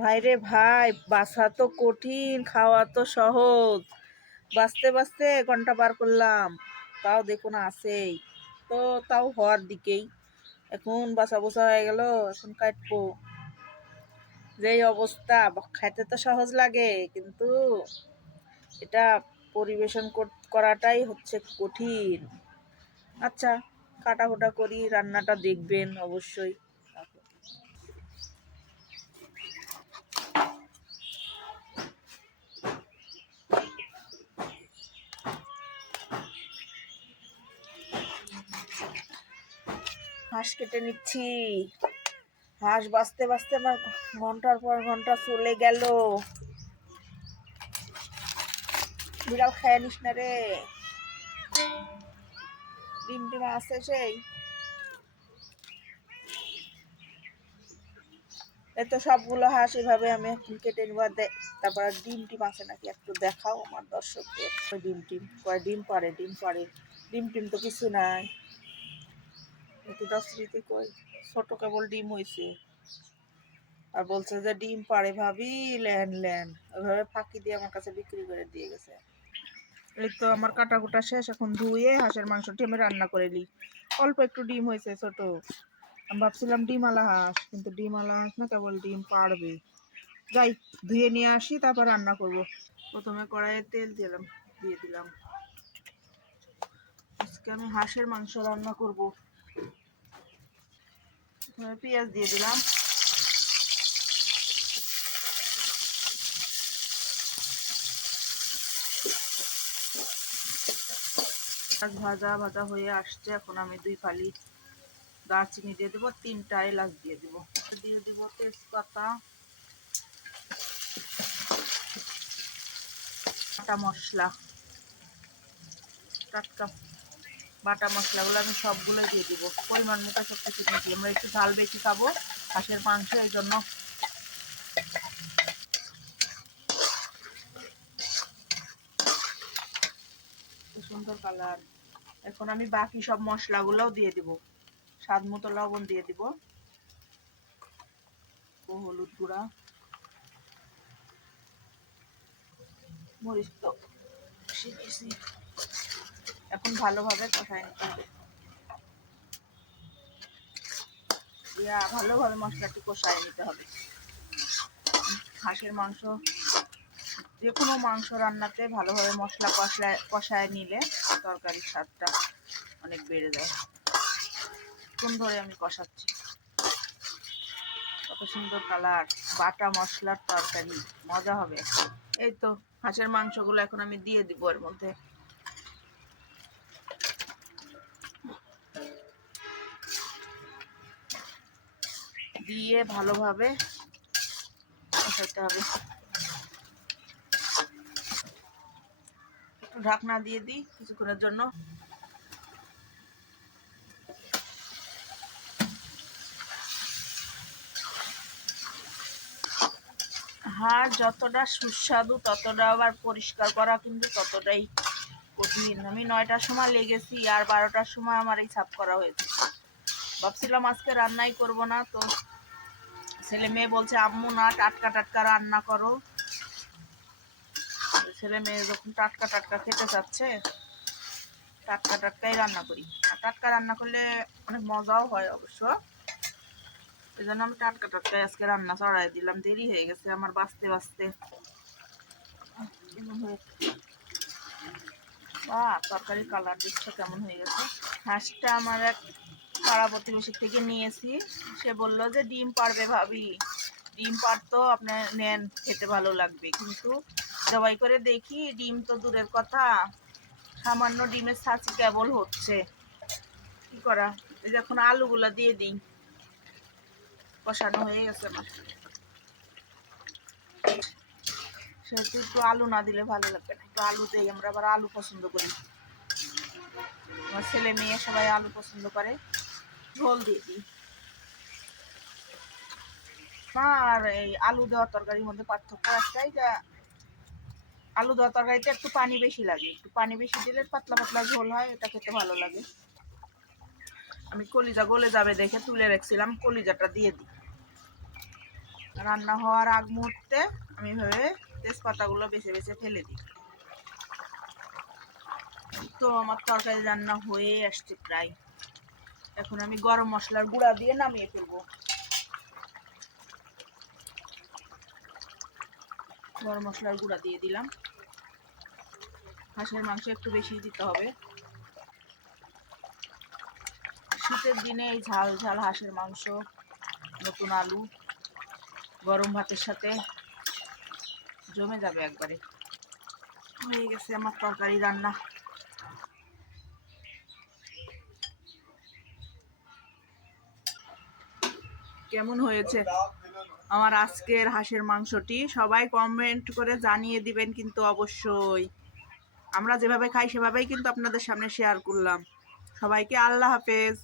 ভাইরে ভাই, বাছা তো কঠিন, খাওয়া তো সহজ। বাঁচতে বাঁচতে ঘন্টা পার করলাম, তাও দেখুন আছেই। তো তাও হওয়ার দিকেই। এখন বাছা বোছা হয়ে গেল, এখন কাটবো। যেই অবস্থা, খাইতে তো সহজ লাগে, কিন্তু এটা পরিবেশন করাটাই হচ্ছে কঠিন। আচ্ছা, কাটাকুটা করি, রান্নাটা দেখবেন অবশ্যই। হাঁস কেটে নিচ্ছি। হাঁস বাঁচতে বাঁচতে আমার ঘন্টার পর ঘন্টা চলে গেল। বিড়াল খায় নিস না রে। ডিম টিম আছে সেই। এই তো সবগুলো হাঁস এভাবে আমি এখন কেটে নিব। তারপর ডিম টিম আছে নাকি একটু দেখাও আমার দর্শকদের। ডিম টিম কয়, ডিম পারে, ডিম পারে। ডিম টিম তো কিছু নাই। একটু 10 কই, ছোট কেবল ডিম হয়েছে। আর বলছে যে ডিম পারে ভাবি, ল্যান ল্যান ওইভাবে ফাঁকি দিয়ে আমার কাছে বিক্রি করে দিয়ে গেছে। এই তো আমার কাটা কুটা শেষ, এখন ধুয়ে হাঁসের মাংসটি আমি রান্না করে নিই। অল্প একটু ডিম হয়েছে ছোট। আমি ভাবছিলাম ডিমওয়ালা হাঁস, কিন্তু ডিমওয়ালা হাঁস না, কেবল ডিম পারবে। যাই, ধুয়ে নিয়ে আসি, তারপর রান্না করব। প্রথমে কড়াইয়ে তেল দিয়ে দিলাম। আজকে আমি হাঁসের মাংস রান্না করব। পেঁয়াজ দিয়ে দিলাম। ভাজা ভাজা হয়ে আসছে, এখন আমি 2 ফালি দারচিনি দিয়ে দেবো, 3টা এলাচ দিয়ে দেবো। দিয়ে দেবো তেজপাতা, বাটা মশলা, টাটকা বাটা মশলাগুলো আমি সবগুলো দিয়ে দিব। পরিমাণ মতো সব কিছু দিয়েছি। আমরা একটু ঝাল বেশি খাবো, হাঁসের মাংস, এই জন্য। সুন্দর কালার। এখন আমি বাকি সব মশলাগুলোও দিয়ে দিব। স্বাদ মতো লবণ দিয়ে দিব, ও হলুদ গুঁড়া, মরিচ তো শিখেছি। এখন ভালোভাবে কষাই নিতে হবে। ভালোভাবে মশলাটি কষাই নিতে হবে। হাঁসের মাংস, যে কোনো মাংস রান্নাতে ভালোভাবে মশলা কষায় নিলে তরকারির স্বাদটা অনেক বেড়ে যায়। কোন ধরে আমি কষাচ্ছি, কত সুন্দর কালার। বাটা মশলার তরকারি, মজা হবে। এই তো হাঁসের মাংসগুলো এখন আমি দিয়ে দিব এর মধ্যে। দিয়ে ভালোভাবে কষাতে হবে। একটু ঢাকনা দিয়ে দিই কিছুক্ষণের জন্য। হাঁস যতটা সুস্বাদু, ততটা আবার পরিষ্কার করা কিন্তু ততটাই কঠিন। আমি 9টার সময় লেগেছি, আর 12টার সময় আমার এই সাফ করা হয়েছে। ভাবছিলাম আজকে রান্নাই করব না, তো ছেলে মেয়ে বলছে আম্মু না, টাটকা টাটকা রান্না করো। ছেলে মেয়ে যখন টাটকা টাটকা খেতে চাচ্ছে, টাটকা টাটকাই রান্না করি। আর টাটকা রান্না করলে অনেক মজাও হয় অবশ্য। এই জন্য আমি টাটকা টাটকাই আজকে রান্না চড়াই দিলাম। দেরি হয়ে গেছে আমার বাঁচতে বাঁচতে। তরকারির কালার দেখছো কেমন হয়ে গেছে। হাঁসটা আমার এক পাড়া প্রতিবেশী থেকে নিয়েছি। সে বলল যে ডিম পারবে ভাবি, ডিম পারতো আপনার নেন, খেতে ভালো লাগবে। কিন্তু জবাই করে দেখি, ডিম তো দূরের কথা, সামান্য ডিমের ছাঁচি কেবল হচ্ছে। কি করা, এই যে এখন আলুগুলা দিয়ে দিই। কষানো হয়ে গেছে আমার, সেহেতু একটু আলু না দিলে ভালো লাগবে না। একটু আলু দিই, আমরা আবার আলু পছন্দ করি। আমার ছেলে মেয়ে সবাই আলু পছন্দ করে। ঝোল দিয়ে দিই। আর এই আলু দেওয়া তরকারির মধ্যে পার্থক্য একটাই, যে আলু দেওয়া তরকারিতে একটু পানি বেশি লাগে। একটু পানি বেশি দিলে পাতলা পাতলা ঝোল হয়, এটা খেতে ভালো লাগে। আমি কলিজা গলে যাবে দেখে তুলে রাখছিলাম, কলিজাটা দিয়ে দিই। রান্না হওয়ার আগ মুহূর্তে আমি এভাবে তেজপাতাগুলো বেছে বেছে ফেলে দিই। তো আমার তরকারি রান্না হয়ে আসছে প্রায়। এখন আমি গরম মশলার গুঁড়া দিয়ে নামিয়ে ফেলবো। গরম মশলার গুঁড়া দিয়ে দিলাম। হাঁসের মাংস একটু বেশি দিতে হবে। শীতের দিনে এই ঝাল ঝাল হাঁসের মাংস, নতুন আলু, গরম ভাতের সাথে জমে যাবে একবারে। হয়ে গেছে আমার তরকারি রান্না। কেমন হয়েছে আমার আজকের হাঁসের মাংসটি? সবাই কমেন্ট করে জানিয়ে দিবেন কিন্তু অবশ্যই। আমরা যেভাবে খাই সেভাবেই কিন্তু আপনাদের সামনে শেয়ার করলাম। সবাইকে আল্লাহ হাফেজ।